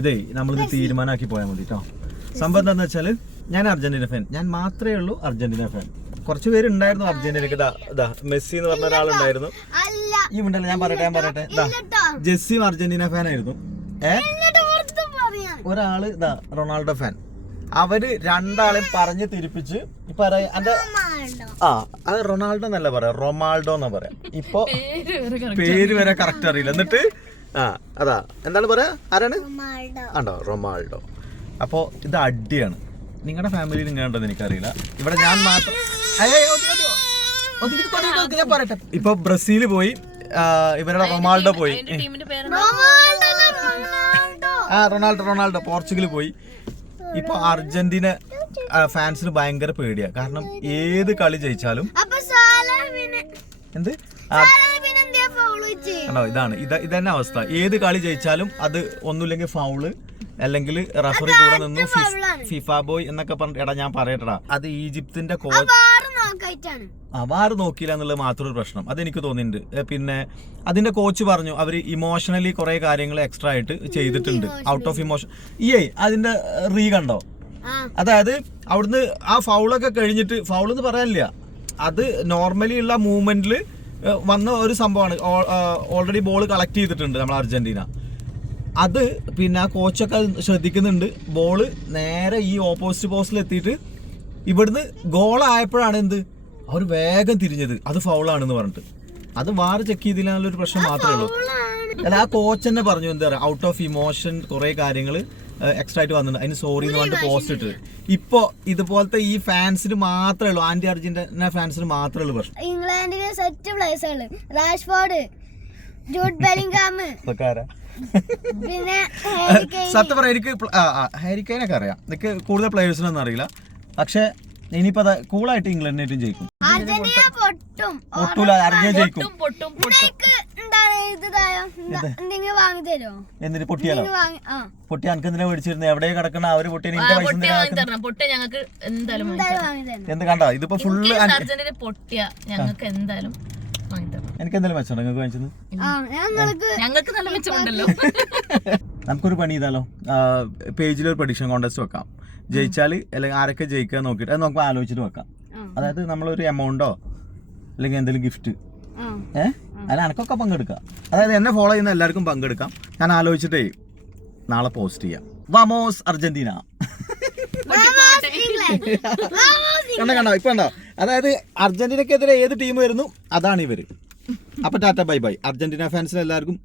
ഇതേ നമ്മളിത് തീരുമാനമാക്കി പോയാൽ മതി കേട്ടോ. സംഭവം എന്താണെന്ന് വെച്ചാൽ ഞാൻ അർജന്റീന ഫാൻ, ഞാൻ മാത്രമേ ഉള്ളൂ അർജന്റീന ഫാൻ. കുറച്ച് പേരുണ്ടായിരുന്നു അർജന്റീനക്ക്. ഇതാ മെസ്സി എന്ന് പറഞ്ഞ ഒരാളുണ്ടായിരുന്നു. ഈ ഉണ്ടല്ലോ, ഞാൻ പറയട്ടെ ജെസ്സിയും അർജന്റീന ഫാൻ ആയിരുന്നു. ഒരാള് ഇതാ റൊണാൾഡോ ഫാൻ. അവര് രണ്ടാളെയും പറഞ്ഞ് തിരിപ്പിച്ച് ഇപ്പൊ എന്റെ അത് റൊണാൾഡോ എന്നല്ല പറയാ, റൊമാൾഡോ എന്നാ പറയാ. ഇപ്പൊ പേര് വരെ കറക്റ്റ് അറിയില്ല. എന്നിട്ട് അതാ എന്താണ് പറയാ, ആരാണ് ആണ്ടോ റൊമാൾഡോ. അപ്പൊ ഇത് അടിയാണ്. നിങ്ങളുടെ ഫാമിലിയിൽ ഇങ്ങനെ ഉണ്ടോന്ന് എനിക്കറിയില്ല. ഇവിടെ ഞാൻ മാത്രം. ഞാൻ പറയട്ടെ, ഇപ്പൊ ബ്രസീല് പോയി, ഇവരുടെ റൊമാൾഡോ പോയി. റൊണാൾഡോ പോർച്ചുഗൽ പോയി. ഇപ്പൊ അർജന്റീന ഫാൻസിന് ഭയങ്കര പേടിയാ. കാരണം ഏത് കളി ജയിച്ചാലും എന്ത് ആണോ ഇതാണ് ഇതന്നെ അവസ്ഥ. ഏത് കളി ജയിച്ചാലും അത് ഒന്നുമില്ലെങ്കിൽ ഫൗള് അല്ലെങ്കിൽ റഫറി കൂടെ നിന്ന് ഫിഫ ബോയ് എന്നൊക്കെ പറഞ്ഞിട്ട്. എടാ ഞാൻ പറയട്ടെടാ, അത് ഈജിപ്തിന്റെ കോച്ച് വാറ് നോക്കിയില്ല എന്നുള്ളത് മാത്രം ഒരു പ്രശ്നം അതെനിക്ക് തോന്നിയിട്ടുണ്ട്. പിന്നെ അതിന്റെ കോച്ച് പറഞ്ഞു അവര് ഇമോഷണലി കുറെ കാര്യങ്ങൾ എക്സ്ട്രാ ആയിട്ട് ചെയ്തിട്ടുണ്ട്. ഔട്ട് ഓഫ് ഇമോഷൻ അതിന്റെ റീ കണ്ടോ? അതായത് അവിടുന്ന് ആ ഫൗളൊക്കെ കഴിഞ്ഞിട്ട്, ഫൗൾ എന്ന് പറയാനില്ല, അത് നോർമലി ഉള്ള മൂവ്മെന്റിൽ വന്ന ഒരു സംഭവമാണ്. ഓൾറെഡി ബോൾ കളക്ട് ചെയ്തിട്ടുണ്ട് നമ്മൾ അർജന്റീന. അത് പിന്നെ ആ കോച്ചൊക്കെ ശ്രദ്ധിക്കുന്നുണ്ട്. ബോള് നേരെ ഈ ഓപ്പോസിറ്റ് പോസ്റ്റിൽ എത്തിയിട്ട് ഇവിടുന്ന് ഗോളായപ്പോഴാണ് എന്ത് അവർ വേഗം തിരിഞ്ഞത് അത് ഫൗളാണെന്ന് പറഞ്ഞിട്ട്. അത് വാറ് ചെക്ക് ചെയ്തില്ലാന്നുള്ളൊരു പ്രശ്നം മാത്രമേ ഉള്ളൂ. അല്ല ആ കോച്ച് തന്നെ പറഞ്ഞു എന്താ പറയുക, ഔട്ട് ഓഫ് ഇമോഷൻ കുറെ കാര്യങ്ങൾ എക്സ്ട്രാ ആയിട്ട് വന്നിട്ടുണ്ട്, അതിന് സോറി എന്ന് പറഞ്ഞിട്ട് പോസ്റ്റ് ഇട്ട്. ഇപ്പൊ ഇതുപോലത്തെ ഈ ഫാൻസിന് മാത്രമേ ഉള്ളൂ, ആന്റി അർജന്റീന ഫാൻസിന് മാത്രമേ ഉള്ളൂ പ്രശ്നം. ഇംഗ്ലണ്ടിലെ സെറ്റ് പ്ലേയേഴ്സുകൾ റാഷ്ഫോർഡ്, ജൂഡ് ബെലിംഗാം, പിന്നെ സത്യം പറയാം എനിക്ക് ഹാരിക്കെയിനൊക്കെ അറിയാം. എനിക്ക് കൂടുതൽ പ്ലേയേഴ്സിനൊന്നും അറിയില്ല. പക്ഷെ ഇനിയിപ്പോ കൂളായിട്ട് ഇംഗ്ലണ്ടിനായിട്ടും ജയിക്കും. പൊട്ടൂല, അർജന്റീന ജയിക്കും. എന്തിന് പൊട്ടിയാലോ? പൊട്ടി എനിക്ക് എന്തിനാ മേടിച്ചിരുന്നത്? എവിടെ കിടക്കണ അവര് പൊട്ടിയ എന്റെ പൈസ എന്ത് കണ്ട? ഇതിപ്പോ ഫുള്ള് എനിക്ക് എന്തായാലും മെച്ചമുണ്ടോ നിങ്ങൾക്ക് വാങ്ങിച്ചത്? നമുക്കൊരു പണി ചെയ്താലോ, പേജിലൊരു പ്രഡിക്ഷൻ കോൺടെസ്റ്റ് വെക്കാം. ജയിച്ചാൽ അല്ലെങ്കിൽ ആരൊക്കെ ജയിക്കുക നോക്കിയിട്ട് അത് നമുക്ക് ആലോചിച്ചിട്ട് വെക്കാം. അതായത് നമ്മളൊരു എമൗണ്ടോ അല്ലെങ്കിൽ എന്തെങ്കിലും ഗിഫ്റ്റ് അല്ല എനക്കൊക്കെ പങ്കെടുക്കാം. അതായത് എന്നെ ഫോളോ ചെയ്യുന്ന എല്ലാവർക്കും പങ്കെടുക്കാം. ഞാൻ ആലോചിച്ചിട്ടേ നാളെ പോസ്റ്റ് ചെയ്യാം. വമോസ് അർജന്റീന. കണ്ടോ ഇപ്പൊ ഉണ്ടോ? അതായത് അർജന്റീനക്കെതിരെ ഏത് ടീം വരുന്നു അതാണ് ഇവര്. അപ്പൊ ടാറ്റ ബൈ ബൈ. അർജന്റീന ഫാൻസിന് എല്ലാവർക്കും